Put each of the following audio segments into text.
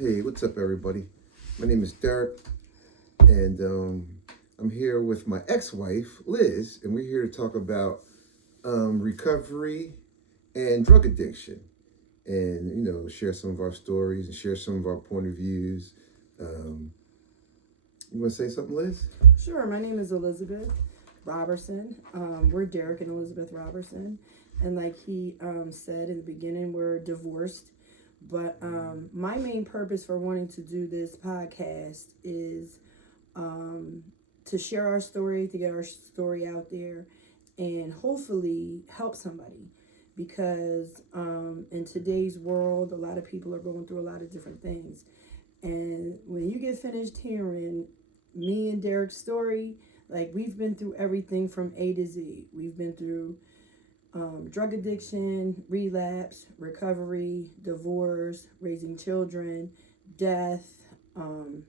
Hey, what's up, everybody? My name is Derek, and I'm here with my ex-wife, Liz, and we're here to talk about recovery and drug addiction, and share some of our stories and share some of our point of views. Um, you want to say something, Liz? Sure, my name is Elizabeth Robertson. We're Derek and Elizabeth Robertson. And like he said in the beginning, we're divorced. But my main purpose for wanting to do this podcast is to share our story, to get our story out there, and hopefully help somebody. Because in today's world, a lot of people are going through a lot of different things. And when you get finished hearing me and Derek's story, like we've been through everything from A to Z. We've been through drug addiction, relapse, recovery, divorce, raising children, death. And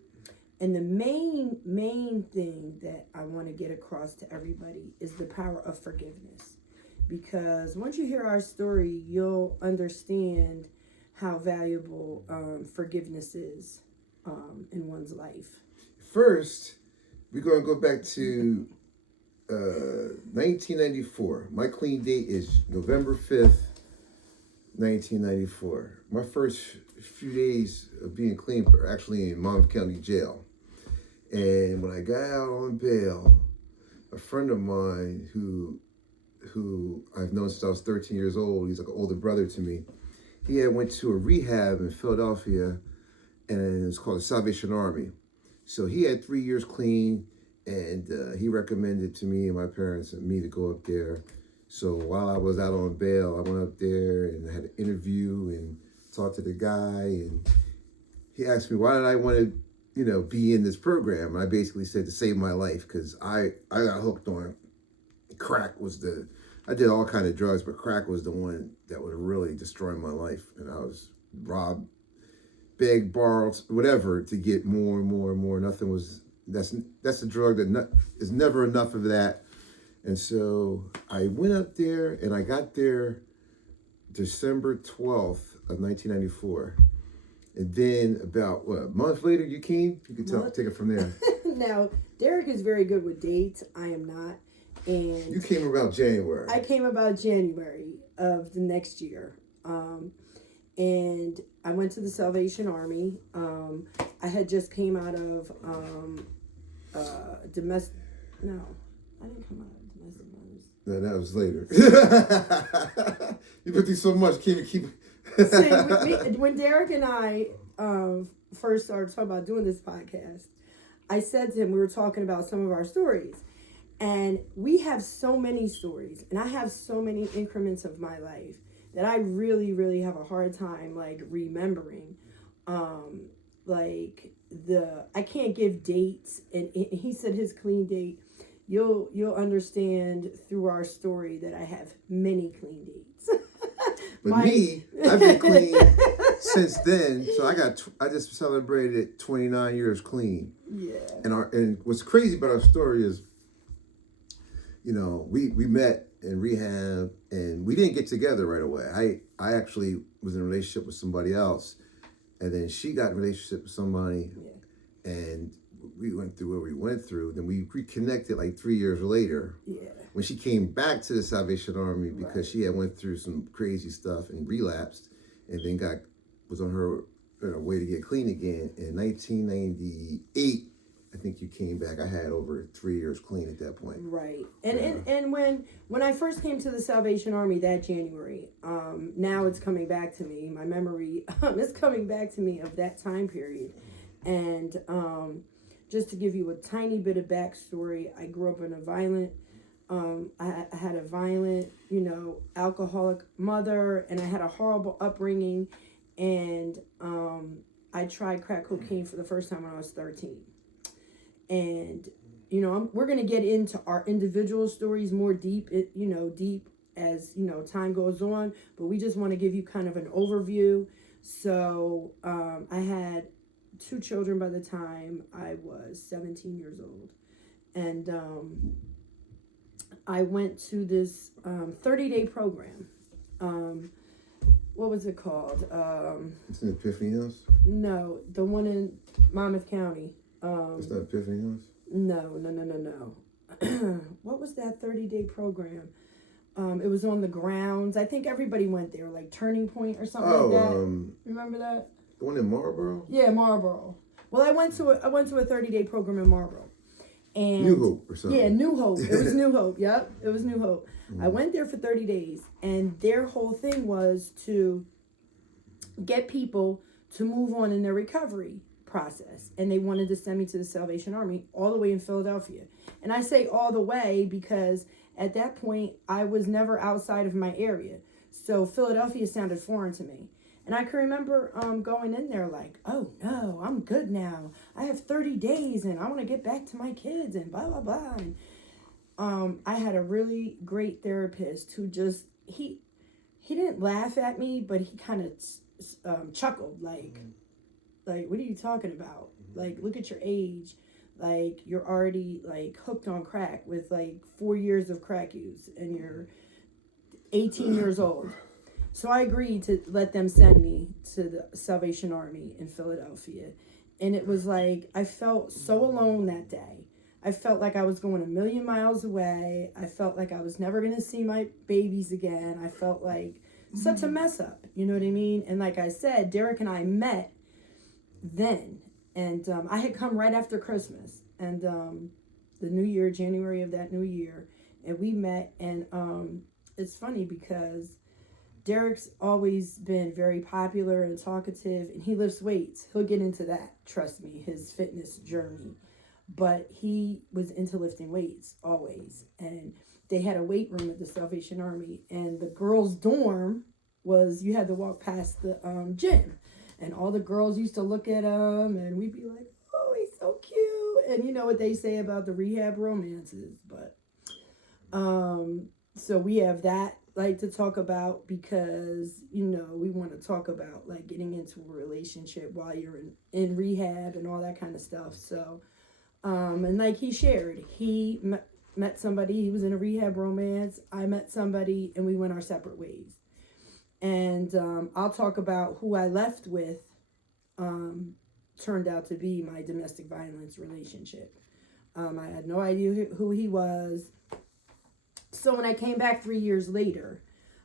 the main thing that I want to get across to everybody is the power of forgiveness. Because once you hear our story, you'll understand how valuable forgiveness is in one's life. First, we're going to go back to 1994. My clean date is November 5th, 1994. My first few days of being clean were actually in Monmouth County Jail. And when I got out on bail, a friend of mine who I've known since I was 13 years old, he's like an older brother to me. He had went to a rehab in Philadelphia, and it's called the Salvation Army. So he had 3 years clean, and he recommended to me and my parents and me to go up there. So while I was out on bail, I went up there and had an interview and talked to the guy, and he asked me why did I want to, be in this program. And I basically said to save my life because I got hooked on crack. I did all kind of drugs, but crack was the one that would really destroy my life, and I was robbed, begged, borrowed, whatever to get more and more and more. Nothing was. That's a drug that is never enough of that. And so I went up there, and I got there December 12th of 1994. And then about a month later, you came. You could take it from there. Now, Derek is very good with dates. I am not. And you came about January. I came about January of the next year. And I went to the Salvation Army. I had just came out of domestic. No, I didn't come out of domestic violence. No, that was later. You put through so much. Can't keep. See, when Derek and I first started talking about doing this podcast, I said to him, we were talking about some of our stories. And we have so many stories, and I have so many increments of my life that I really, really have a hard time remembering. I can't give dates, and he said his clean date. You'll understand through our story that I have many clean dates. But me, I've been clean since then. So I just celebrated 29 years clean. Yeah. And what's crazy about our story is, we met in rehab, and we didn't get together right away. I actually was in a relationship with somebody else, and then she got in a relationship with somebody, and we went through what we went through. Then we reconnected like 3 years later. Yeah. When she came back to the Salvation Army because she had went through some crazy stuff and relapsed, and then was on her way to get clean again. In 1998, I think you came back. I had over 3 years clean at that point. Right. And when I first came to the Salvation Army that January, now it's coming back to me. My memory is coming back to me of that time period. And just to give you a tiny bit of backstory, I grew up in a violent, I had a violent, alcoholic mother, and I had a horrible upbringing. And I tried crack cocaine for the first time when I was 13. And, we're going to get into our individual stories more deep as, time goes on. But we just want to give you kind of an overview. So I had 2 children by the time I was 17 years old. And I went to this 30-day program. what was it called? It's in Epiphany House. No, the one in Monmouth County. It's not Epiphany House. No. What was that 30-day program? It was on the grounds. I think everybody went there, like Turning Point or something like that. Remember that? The one in Marlboro. Yeah, Marlboro. Well, I went to a 30-day program in Marlboro. And New Hope or something. Yeah, New Hope. It was New Hope. Yep, it was New Hope. I went there for 30 days, and their whole thing was to get people to move on in their recovery process. And they wanted to send me to the Salvation Army all the way in Philadelphia. And I say all the way because at that point, I was never outside of my area. So Philadelphia sounded foreign to me. And I can remember going in there like, oh no, I'm good now. I have 30 days and I want to get back to my kids and blah, blah, blah. And I had a really great therapist who just, he didn't laugh at me, but he kind of chuckled like, what are you talking about? Like, look at your age. Like, you're already like hooked on crack with like 4 years of crack use and you're 18 years old. So I agreed to let them send me to the Salvation Army in Philadelphia. And it was like, I felt so alone that day. I felt like I was going a million miles away. I felt like I was never going to see my babies again. I felt like such a mess up, you know what I mean? And like I said, Derek and I met then. And I had come right after Christmas. And the new year, January of that new year. And we met. And it's funny because Derek's always been very popular and talkative, and he lifts weights. He'll get into that, trust me, his fitness journey. But he was into lifting weights, always. And they had a weight room at the Salvation Army, and the girls' dorm was, you had to walk past the gym. And all the girls used to look at him, and we'd be like, oh, he's so cute. And you know what they say about the rehab romances. But, so we have that like to talk about because, you know, we want to talk about like getting into a relationship while you're in rehab and all that kind of stuff. So, and like he shared, he met somebody, he was in a rehab romance. I met somebody and we went our separate ways. And I'll talk about who I left with turned out to be my domestic violence relationship. I had no idea who he was. So when I came back 3 years later,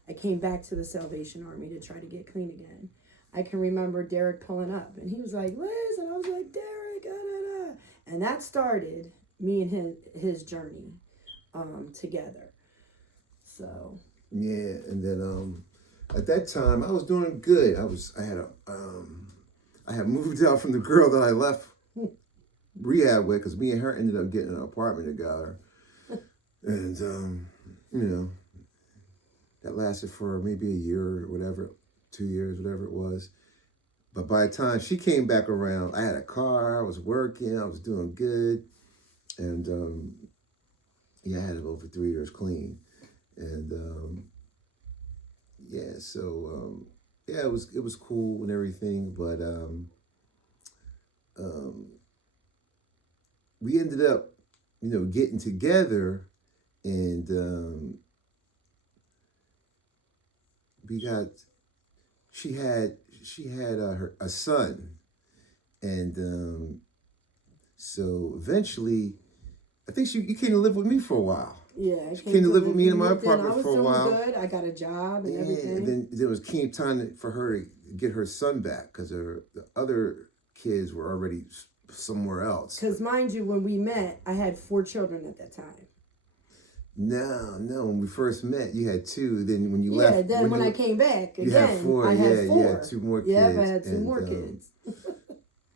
I came back to the Salvation Army to try to get clean again. I can remember Derek pulling up, and he was like, Liz, and I was like, Derek, da, da, da. And that started me and his journey together. So. Yeah, and then at that time, I was doing good. I had moved out from the girl that I left rehab with because me and her ended up getting an apartment together. And, you know, that lasted for maybe a year or whatever, 2 years, whatever it was. But by the time she came back around, I had a car, I was working, I was doing good. And, yeah, I had it over 3 years clean. And, yeah, so, yeah, it was cool and everything. But we ended up, you know, getting together. And she had a son, and so eventually, I think you came to live with me for a while. Yeah, she came to live with me in my apartment for a while. I was doing good. I got a job and everything. And then there came time for her to get her son back because the other kids were already somewhere else. Because mind you, when we met, I had 4 children at that time. No. When we first met, you had 2. Then when you left, yeah. Then when I came back again, had 4. I had 4. You had 2 more kids. Yeah, I had 2 more kids.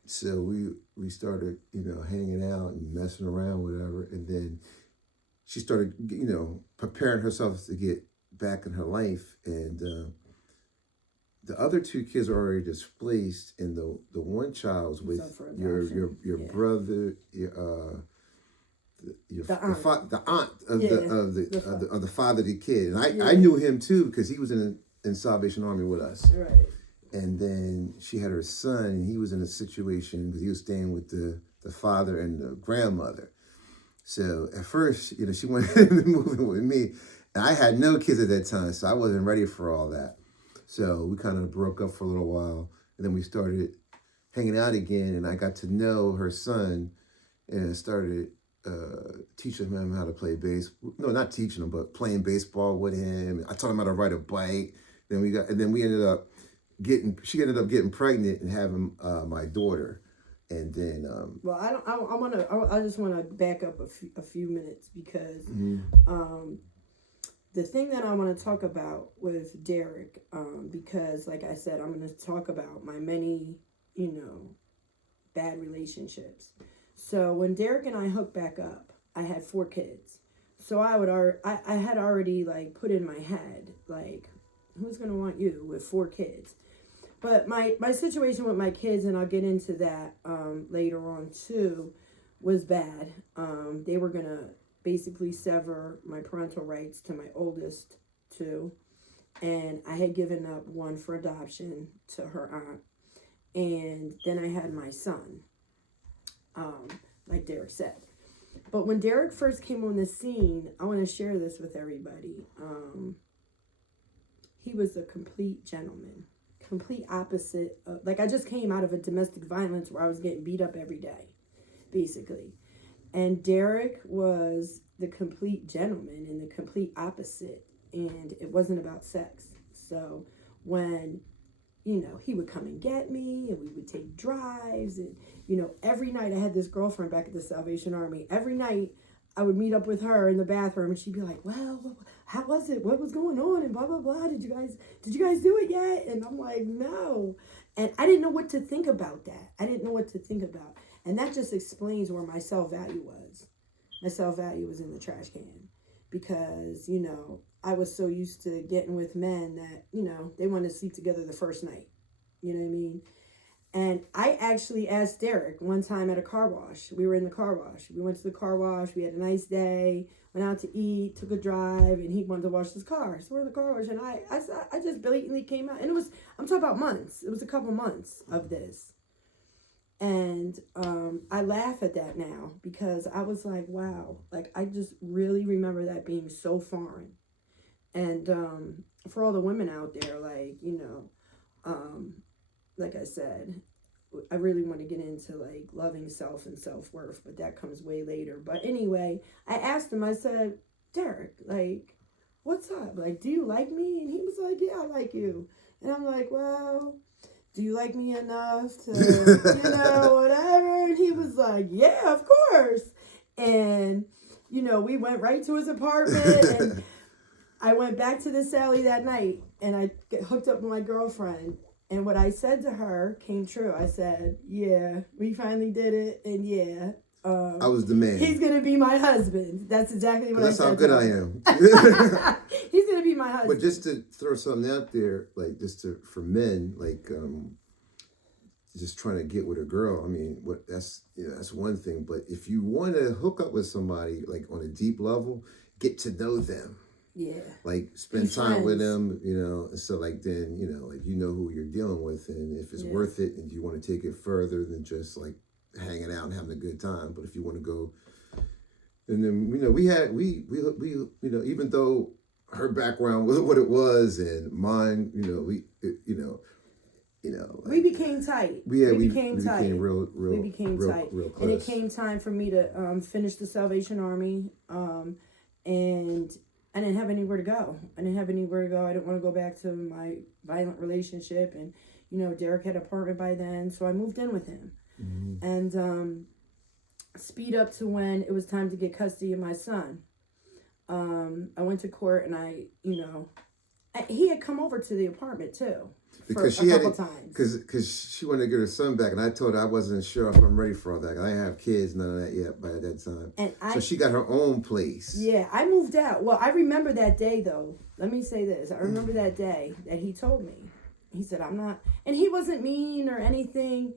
So we started, you know, hanging out and messing around, whatever. And then she started, you know, preparing herself to get back in her life. And the other 2 kids are already displaced, and the one child's with your brother, the aunt of the father of the kid, and I knew him too because he was in Salvation Army with us. Right. And then she had her son, and he was in a situation because he was staying with the father and the grandmother. So at first, you know, she wanted to move in with me, and I had no kids at that time, so I wasn't ready for all that. So we kind of broke up for a little while, and then we started hanging out again, and I got to know her son, and started teaching him how to play no, not teaching him, but playing baseball with him. I taught him how to ride a bike. Then we ended up she ended up getting pregnant and having my daughter. And then well, I just want to back up a few minutes because the thing that I want to talk about with Derek, because like I said, I'm going to talk about my many, bad relationships. So when Derek and I hooked back up, I had 4 kids. So I had already like put in my head, like, who's going to want you with 4 kids? But my situation with my kids, and I'll get into that later on too, was bad. They were going to basically sever my parental rights to my oldest 2. And I had given up 1 for adoption to her aunt. And then I had my son, like Derek said. But when Derek first came on the scene, I want to share this with everybody. He was a complete gentleman, complete opposite. Like I just came out of a domestic violence where I was getting beat up every day, basically. And Derek was the complete gentleman and the complete opposite. And it wasn't about sex. So when, he would come and get me and we would take drives. And, every night I had this girlfriend back at the Salvation Army. Every night I would meet up with her in the bathroom and she'd be like, well, how was it? What was going on? And blah, blah, blah. Did you guys do it yet? And I'm like, no. And I didn't know what to think about that. And that just explains where my self-value was. My self-value was in the trash can because, I was so used to getting with men that, they wanted to sleep together the first night. You know what I mean? And I actually asked Derek one time at a car wash. We were in the car wash. We went to the car wash. We had a nice day, went out to eat, took a drive, and he wanted to wash his car. So we're in the car wash, and I just blatantly came out. And I'm talking about months. It was a couple months of this. And I laugh at that now because I was like, wow. Like, I just really remember that being so foreign. And for all the women out there, like, like I said, I really want to get into like loving self and self-worth, but that comes way later. But anyway, I asked him, I said, Derek, like, what's up? Like, do you like me? And he was like, yeah, I like you. And I'm like, well, do you like me enough to, whatever? And he was like, yeah, of course. And, we went right to his apartment and I went back to the Sally that night and I hooked up with my girlfriend. And what I said to her came true. I said, yeah, we finally did it. And yeah. I was the man. He's going to be my husband. That's exactly what I said. That's how good I am. He's going to be my husband. But just to throw something out there, like for men, like just trying to get with a girl. I mean, that's one thing. But if you want to hook up with somebody like on a deep level, get to know them. Yeah. Like spend time with them, and so like then, like who you're dealing with and if it's worth it and you want to take it further than just like hanging out and having a good time. But if you want to go and then we even though her background was what it was and mine, we became tight. We became real close. And it came time for me to finish the Salvation Army and I didn't have anywhere to go. I didn't want to go back to my violent relationship. And, Derek had an apartment by then. So I moved in with him. Mm-hmm. And speed up to when it was time to get custody of my son. I went to court and he had come over to the apartment too. Because she had because she wanted to get her son back, and I told her I wasn't sure if I'm ready for all that. I didn't have kids, none of that yet by that time. So she got her own place. Yeah, I moved out. Well, I remember that day though. Let me say this: I remember that day that he told me. He said, "I'm not," and he wasn't mean or anything,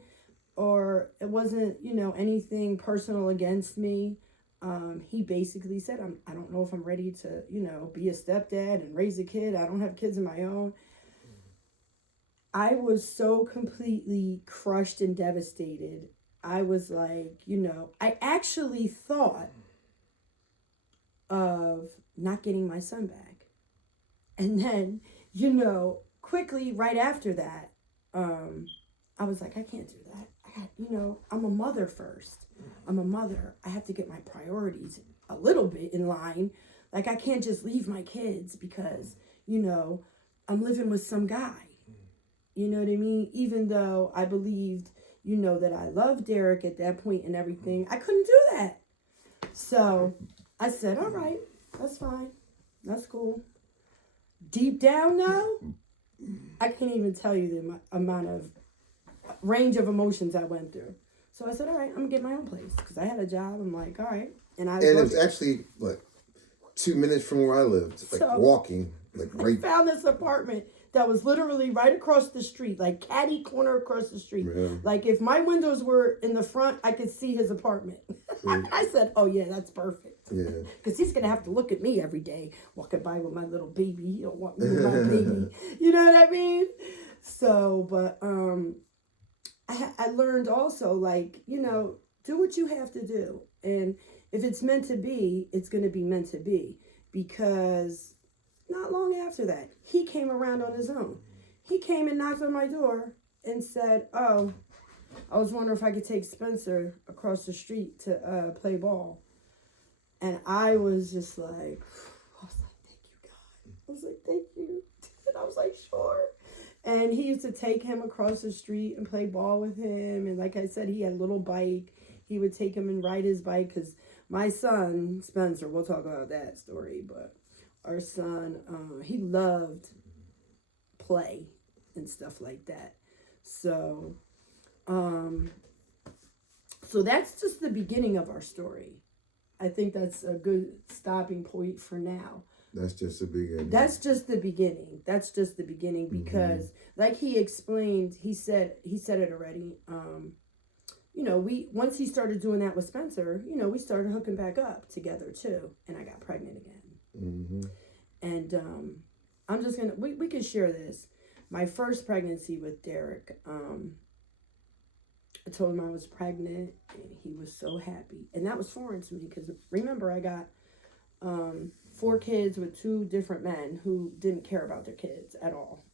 or it wasn't anything personal against me. He basically said, I don't know if I'm ready to be a stepdad and raise a kid. I don't have kids of my own." I was so completely crushed and devastated. I was like, I actually thought of not getting my son back. And then, quickly, right after that, I was like, I can't do that. I'm a mother first. I'm a mother. I have to get my priorities a little bit in line. Like, I can't just leave my kids because, I'm living with some guy. You know what I mean? Even though I believed, that I loved Derek at that point and everything, I couldn't do that. So I said, all right, that's fine. That's cool. Deep down, though, I can't even tell you the amount of range of emotions I went through. So I said, all right, I'm going to get my own place because I had a job. I'm like, all right. And it was actually, 2 minutes from where I lived, walking, right. I found this apartment that was literally right across the street, like catty corner across the street. Yeah. Like if my windows were in the front, I could see his apartment. Yeah. I said, oh yeah, that's perfect. Yeah. Because he's going to have to look at me every day, walking by with my little baby. He don't want me with my baby. You know what I mean? So, but I learned also, do what you have to do. And if it's meant to be, it's going to be meant to be. Because not long after that, he came around on his own. He came and knocked on my door and said, oh, I was wondering if I could take Spencer across the street to play ball. And I was just like, thank you, God. I was like, thank you. And I was like, sure. And he used to take him across the street and play ball with him. And like I said, he had a little bike. He would take him and ride his bike because my son, Spencer, we'll talk about that story, but our son, he loved play and stuff like that. So, so that's just the beginning of our story. I think that's a good stopping point for now. That's just the beginning. That's just the beginning. That's just the beginning because, like he explained, he said it already. Once he started doing that with Spencer, we started hooking back up together too, and I got pregnant again. Mm-hmm. And I'm just gonna we can share this. My first pregnancy with Derek, I told him I was pregnant, and he was so happy, and that was foreign to me because remember I got 4 kids with 2 different men who didn't care about their kids at all,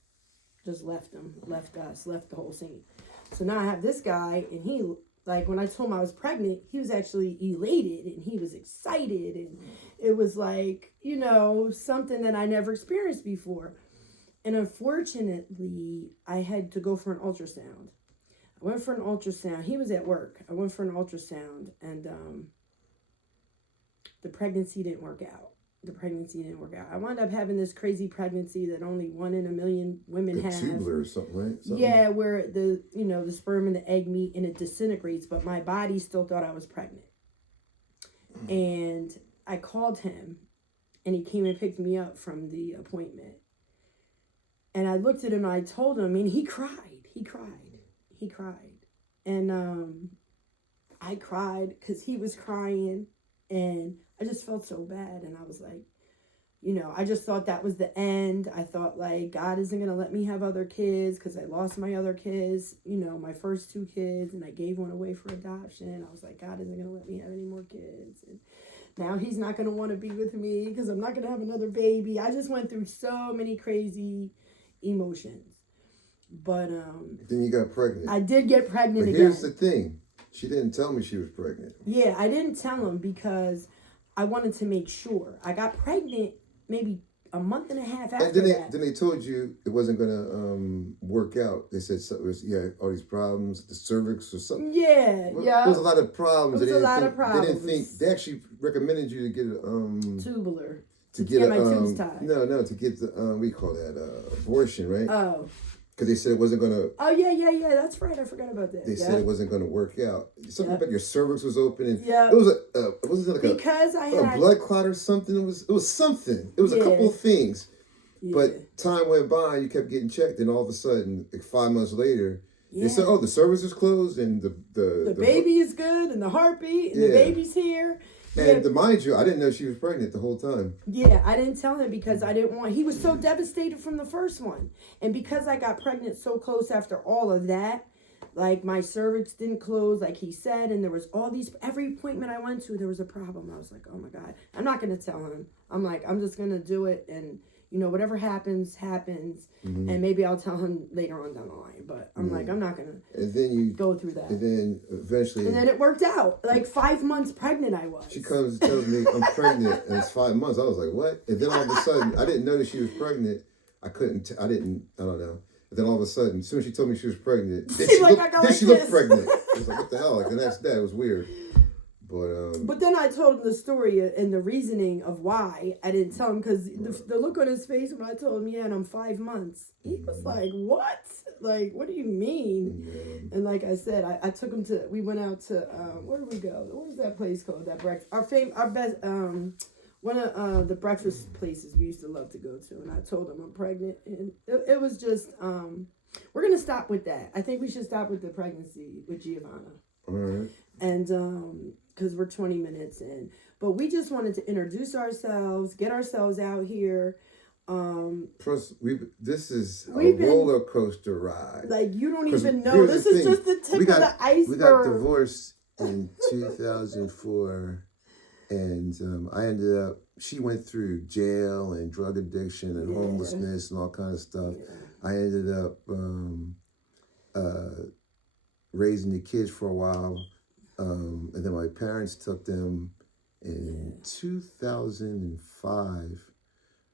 just left them, left us, left the whole scene. So now I have this guy, and he. Like, when I told him I was pregnant, he was actually elated, and he was excited, and it was like, something that I never experienced before. And unfortunately, I had to go for an ultrasound. I went for an ultrasound. He was at work. I went for an ultrasound, and the pregnancy didn't work out. I wound up having this crazy pregnancy that only 1 in a million women have. Tubular or something, right? Yeah, where the sperm and the egg meet and it disintegrates, but my body still thought I was pregnant. And I called him, and he came and picked me up from the appointment. And I looked at him and I told him, and he cried. And I cried because he was crying, and I just felt so bad. And I was like, I just thought that was the end. I thought, like, God isn't going to let me have other kids because I lost my other kids, my first 2 kids, and I gave one away for adoption. I was like, God isn't going to let me have any more kids. And now he's not going to want to be with me because I'm not going to have another baby. I just went through so many crazy emotions. But then you got pregnant. I did get pregnant again. Here's the thing. She didn't tell me she was pregnant. Yeah, I didn't tell him because I wanted to make sure. I got pregnant maybe a month and a half after that. Then they told you it wasn't going to work out. They said it was, all these problems, the cervix or something. Yeah. There was a lot of problems. There was a lot of problems. They didn't think, they actually recommended you to get a... tubular. To get my tubes tied. No, to get the, we call that abortion, right? Oh. Because they said it wasn't going to... Oh, yeah, that's right. I forgot about that. They said it wasn't going to work out. Something about your cervix was open. And yeah. It was wasn't it like because I had... a blood clot or something? It was something. It was a couple of things. Yeah. But time went by, you kept getting checked, and all of a sudden, like 5 months later, they said, the cervix is closed, and the baby is good, and the heartbeat, and the baby's here. And to mind you, I didn't know she was pregnant the whole time. Yeah, I didn't tell him because I didn't want... He was so devastated from the first one. And because I got pregnant so close after all of that, like my cervix didn't close like he said, and there was all these... Every appointment I went to, there was a problem. I was like, oh my God. I'm not going to tell him. I'm like, I'm just going to do it, and, you know, whatever happens, and maybe I'll tell him later on down the line. But I'm like, I'm not gonna and then you go through that. And then eventually, and then it worked out. Like 5 months pregnant, I was. She comes and tells me I'm pregnant, and it's 5 months. I was like, what? And then all of a sudden, I didn't know that she was pregnant. I don't know. And then all of a sudden, as soon as she told me she was pregnant, then she looked pregnant. I was like, what the hell? Like the next day, it was weird. But then I told him the story and the reasoning of why I didn't tell him, because the look on his face when I told him, yeah, and I'm 5 months, he was like, what? Like, what do you mean? Yeah. And like I said, I took him we went out to, where did we go? What was that place called? That breakfast, our best, one of the breakfast places we used to love to go to. And I told him I'm pregnant. And it was just, we're going to stop with that. I think we should stop with the pregnancy with Giovanna. All right. And, because we're 20 minutes in, but we just wanted to introduce ourselves, get ourselves out here. Plus, this is a roller coaster ride. Like, you don't even know. This is just the tip of the iceberg. We got divorced in 2004, and I ended up. She went through jail and drug addiction and homelessness and all kinds of stuff. Yeah. I ended up raising the kids for a while. And then my parents took them in 2005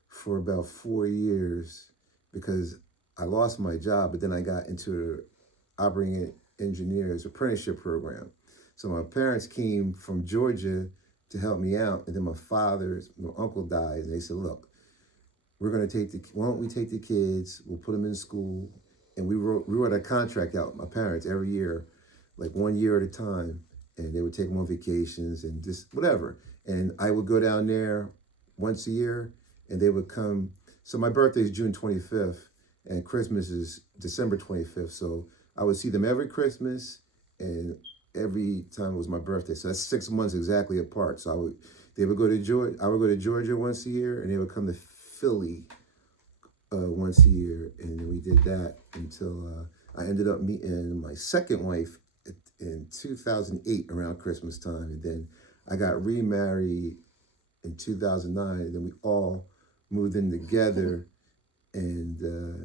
for about 4 years because I lost my job, but then I got into the operating engineer's apprenticeship program. So my parents came from Georgia to help me out, and then my uncle died, and they said, look, why don't we take the kids, we'll put them in school, and we wrote a contract out, my parents, every year, like 1 year at a time. And they would take them on vacations and just whatever. And I would go down there once a year and they would come. So my birthday is June 25th and Christmas is December 25th. So I would see them every Christmas and every time it was my birthday. So that's 6 months exactly apart. So they would go to Georgia. I would go to Georgia once a year and they would come to Philly once a year. And then we did that until I ended up meeting my second wife in 2008 around Christmas time, and then I got remarried in 2009, and then we all moved in together, and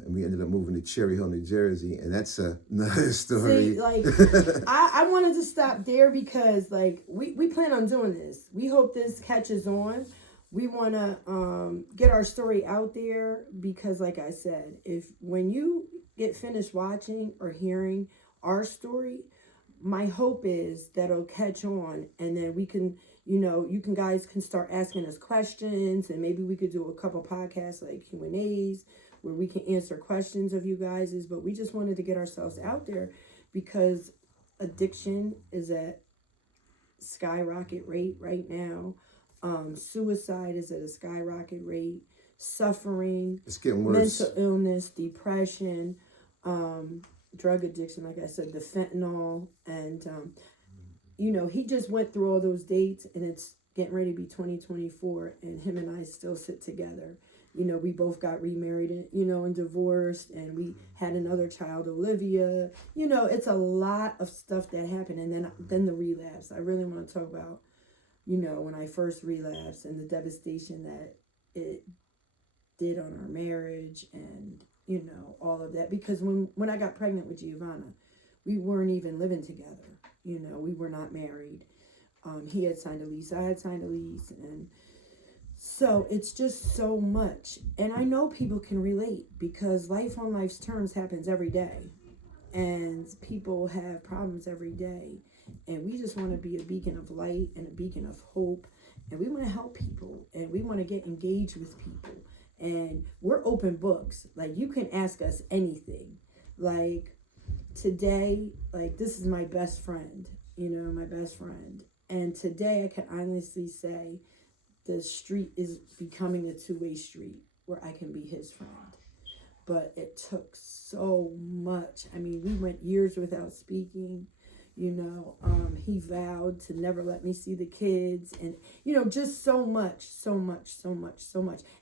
we ended up moving to Cherry Hill, New Jersey, and that's another story. See, like, I wanted to stop there because, like, we plan on doing this. We hope this catches on. We want to get our story out there because, like I said, when you get finished watching or hearing our story, my hope is that it'll catch on, and then we can, you guys can start asking us questions, and maybe we could do a couple podcasts like Q&As where we can answer questions of you guys. But we just wanted to get ourselves out there because addiction is at skyrocket rate right now. Suicide is at a skyrocket rate. Suffering, it's getting worse. Mental illness, depression, drug addiction, like I said, the fentanyl, and he just went through all those dates, and it's getting ready to be 2024, and him and I still sit together. We both got remarried and divorced, and we had another child, Olivia. It's a lot of stuff that happened, and then the relapse. I really want to talk about when I first relapsed and the devastation that it did on our marriage, and all of that, because when I got pregnant with Giovanna, we weren't even living together. We were not married. He had signed a lease, I had signed a lease, and so it's just so much. And I know people can relate because life on life's terms happens every day, and people have problems every day, and we just want to be a beacon of light and a beacon of hope, and we want to help people, and we want to get engaged with people. And we're open books. Like, you can ask us anything. Like, today, like, this is my best friend, my best friend. And today I can honestly say the street is becoming a two-way street where I can be his friend. But it took so much. I mean, we went years without speaking. He vowed to never let me see the kids, and just so much.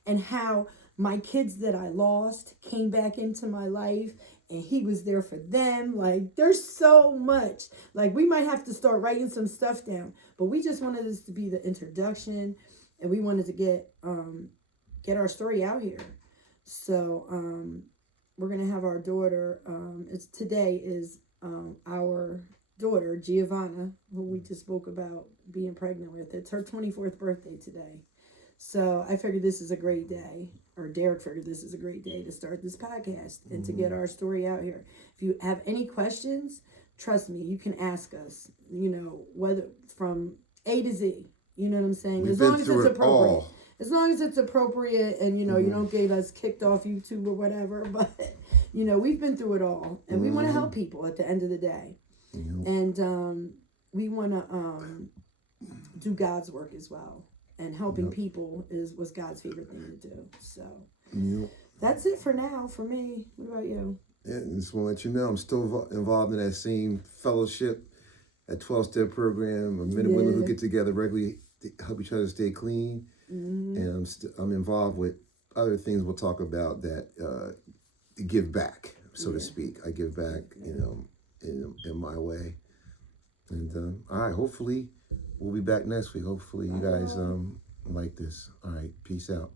And how my kids that I lost came back into my life, and he was there for them. Like, there's so much. Like, we might have to start writing some stuff down, but we just wanted this to be the introduction, and we wanted to get our story out here. So we're gonna have our daughter. Today is our daughter Giovanna, who we just spoke about being pregnant with. It's her 24th birthday today. So I figured this is a great day, or Derek figured this is a great day to start this podcast and to get our story out here. If you have any questions, trust me, you can ask us. Whether from A to Z. You know what I'm saying? We've As been long as through it's it appropriate. all. As long as it's appropriate, and you don't get us kicked off YouTube or whatever. But we've been through it all, and we want to help people at the end of the day, and we want to do God's work as well. And helping people was God's favorite thing to do. So that's it for now for me. What about you? Yeah, just want to let you know I'm still involved in that same fellowship, that 12-step program of men and women who get together regularly to help each other stay clean. And I'm involved with other things we'll talk about that give back, so to speak. I give back, in my way. And all right, hopefully we'll be back next week. Hopefully you guys like this. All right, peace out.